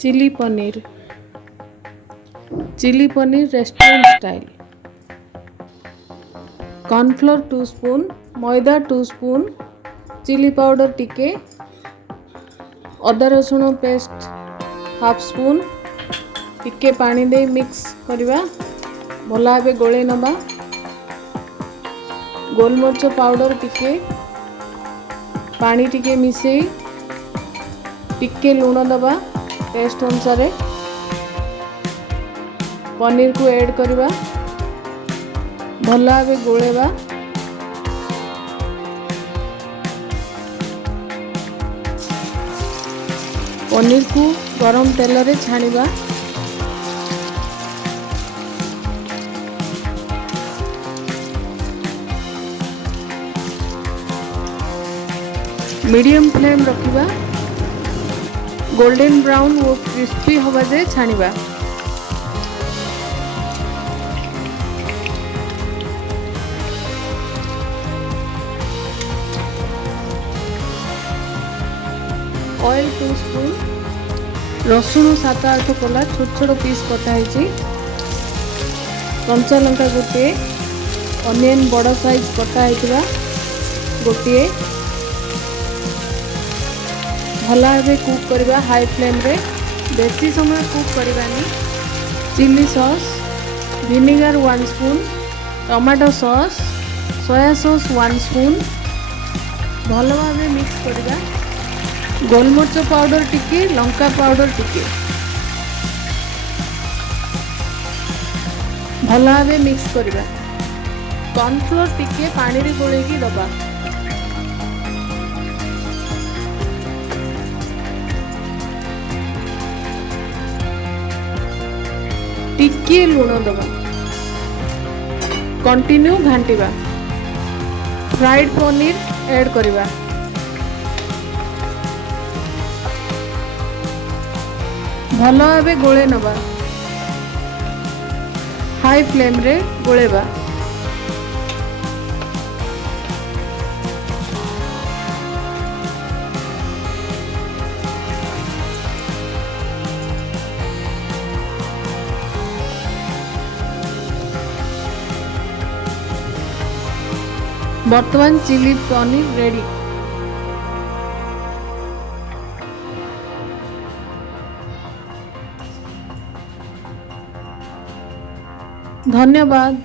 Chilli paneer restaurant style. Cornflour 2 spoon, maida 2 spoon, chilli powder टिके, अदा रसुण paste half spoon, टिके पानी दे मिक्स करवा, भल भाव गोले नवा। गोलमरिच पाउडर टिके, पानी टिके मिसई, टिके लूण दबा टेस्ट अनुसार। पनीर को ऐड करवा, भल भाव गोलेवा। पनीर को गरम तेल रे छाणिबा। मीडियम फ्लेम रखिबा, गोल्डन ब्राउन और क्रिस्पी हवा जाए छाणिबा। ऑयल 2 स्पून, रसुण 7-8 कोला छोट छोट पीस कटा है, कंचा लंका गोटे, अनियन बड़ साइज कटा है गोटे, भल भाव कुक करवा हाई फ्लेम रे, बेसी समय कुक करवानी। Chilli sauce, vinegar 1 spoon, tomato sauce, soya sauce 1 spoon, भल भाव मिक्स करवा। गोलमरिच पाउडर टिके, लंका पाउडर टिके, भल भाव मिक्स करवा। कॉर्नफ्लोर टिके पानी रे गोलेकी दबा। टिके लूण दबा, कंटिन्यू घांटिबा। फ्राइड पनीर ऐड करवा, भल भाव गोले नवा। हाई फ्लेम रे गोलेबा। वर्तमान चिली पनीर रेडी। धन्यवाद।